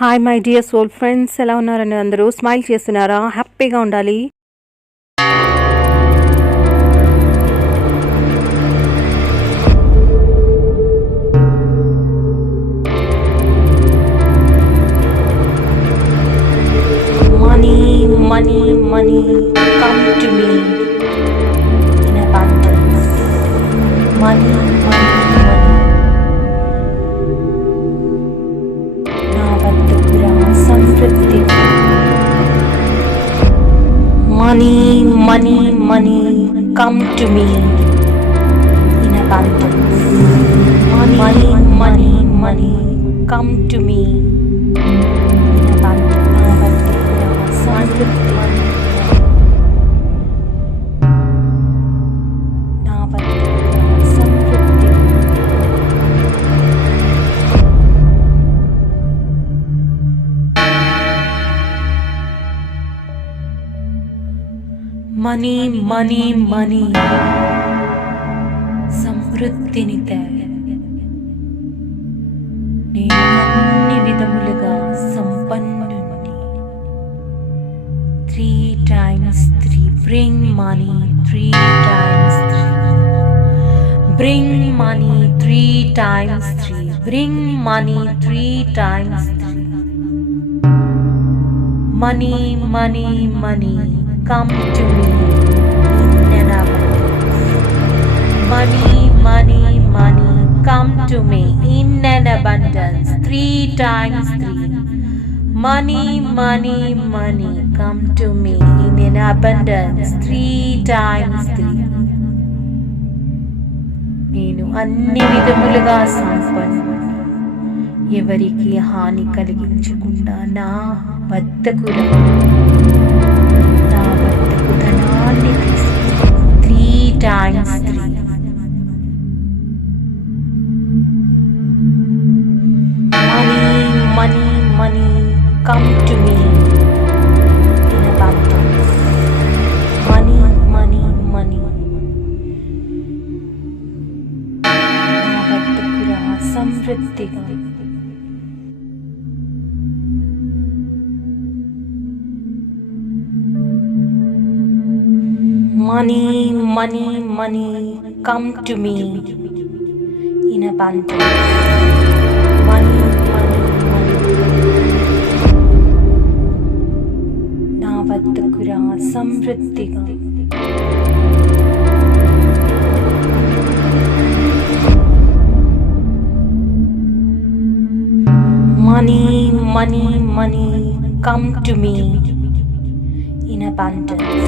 Hi my dear soul friends, ఎలా ఉన్నారని అందరూ స్మైల్ చేస్తున్నారా? హ్యాపీగా ఉండాలి. Money money money come to me in abundance. Money money Money, money, money, come to me in abundance. Money, money, money, come to me in abundance. Money money money సమృద్ధిని తేవే. నేను అన్ని విధములుగా సంపన్నుని. 3 times 3 bring money. 3 times 3 bring money. 3 times 3 bring money. 3 times 3 money money money come to me in an abundance. Money, money, money, come to me in an abundance. 3 times 3. Money, money, money, come to me in an abundance. 3 times 3. నేను అన్ని విధములుగా సంపన్నుని. ఎవరికి హాని కలిగించకుండా నా వద్దకు రా. ధనాన్ని తీసి 3 times 3. Money, money, money, come to me in abundance. Money, money, money. నా వద్దకు రా సమృద్ధిగా. Money, money, money, come to me in abundance. Money, money, money. నా వద్దకు రా సమృద్ధిగా. Money, money, money, come to me in abundance.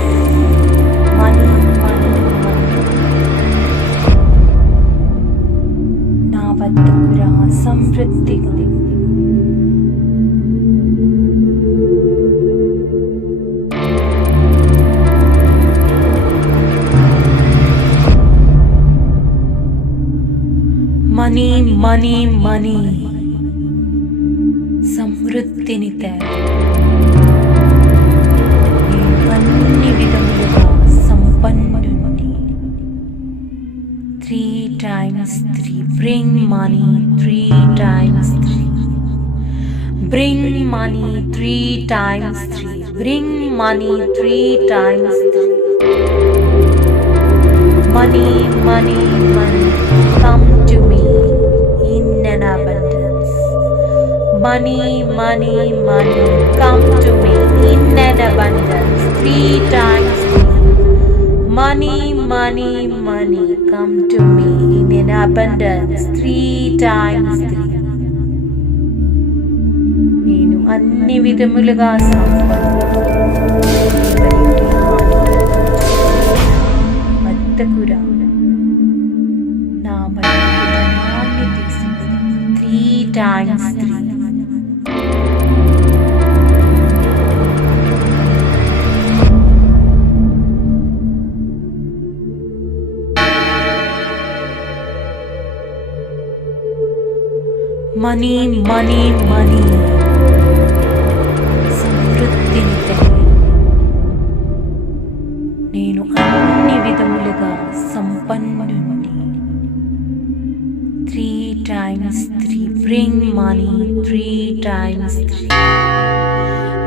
Money, money, money. నా వద్దకు రా సమృద్ధిగా. మనీ మనీ మనీ సమృద్ధిని తేవే. అన్ని విధములుగా సంపన్నుని. 3 times 3 bring money. 3 times 3 bring money. 3 times 3 bring money. 3 times 3 money money money come to me in an abundance. Money money money come to me in an abundance. 3 times 3 money money money come to me in an abundance. 3 times 3. నేను అన్ని విధములుగా వద్దకు రా. నా ధనాన్ని తీసి 3 times 3. Money money money సమృద్ధిని తేవే. నేను అన్ని విధములుగా సంపన్నుని. 3 times 3 Bring money 3 times 3.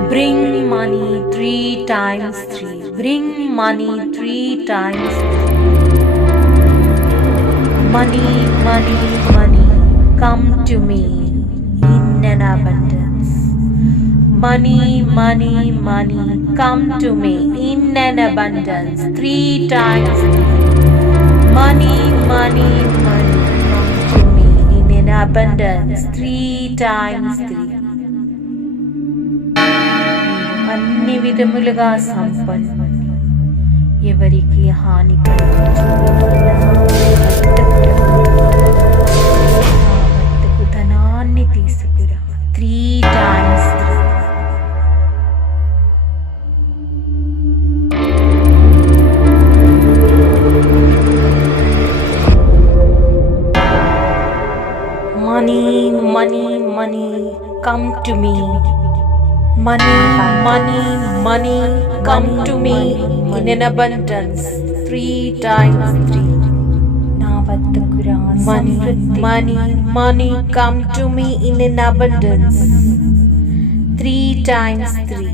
Bring money 3 times 3. Bring money 3 times 3. Money, money, money, come to me in an abundance. Money, money, money, come to me in an abundance. 3 times 3. Money, money, money, come to me in an abundance. 3 times 3. అన్ని విధములుగా సంపన్నులు, ఎవరికి హాని వద్దకు ధనాన్ని తీసుకురా. 3 times 3. Money, money, money, come to me. Money, money, money, come to me in an abundance. 3 times 3. నా వద్దకు రా. Money, money, money, come to me in an abundance. 3 times 3.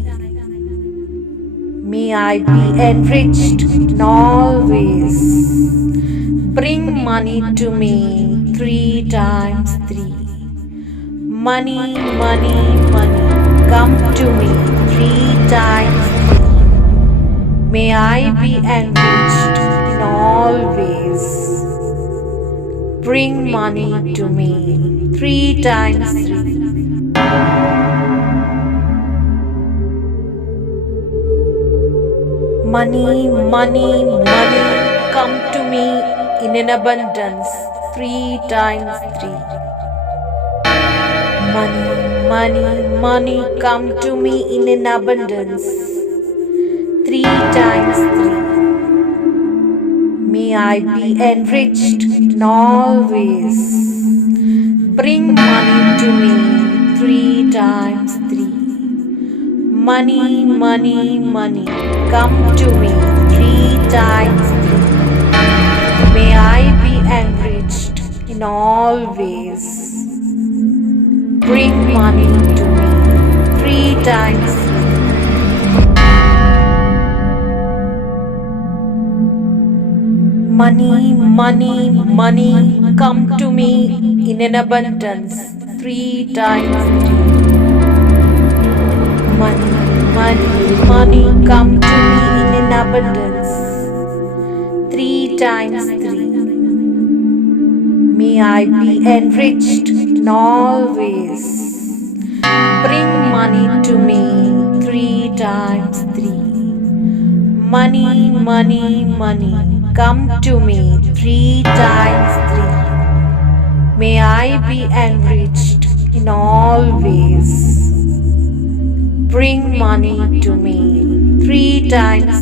May I be enriched in all ways. Bring money to me. 3 times 3. Money, money, money, come to me. 3 times 3. May I be enriched in all ways. Bring money to me. 3 times 3. Money, money, money, come to me in an abundance. 3 times 3. Money, money, money, come to me in an abundance. 3 times 3. May I be enriched in all ways. Bring money to me. 3 times 3. Money, money, money, come to me. 3 times 3. May I be enriched in all ways. Bring money to me. 3 times 3. Money, money, money, come to me in an abundance. 3 times 3. Money, money, money, come to me in an abundance. 3 times 3. May I be enriched in all ways. Bring money to me. 3 times 3. Money, money, money, come to me. 3 times 3. May I be enriched in all ways. Bring money to me. 3 times